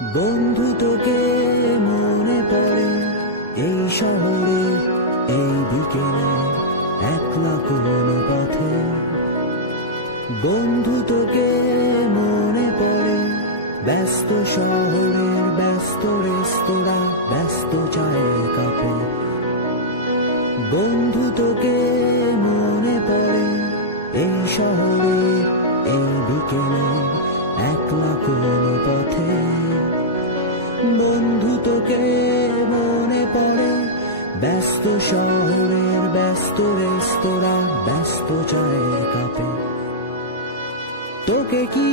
বন্ধু তোকে মনে পড়ে এই শহরের এই বিকেলে একলা কোনো পথে। বন্ধু তোকে মনে পড়ে ব্যস্ত শহরের ব্যস্ত রেস্তোরাঁ ব্যস্ত চায়ের কাপে। বন্ধু তোকে মনে পড়ে এই শহরের এই বিকেলে একলা কোনো পথে। বন্ধু তোকে মনে পড়ে ব্যস্ত শহরের ব্যস্ত রেস্তোরাঁ ব্যস্ত চায়ের কাপে। তোকে কি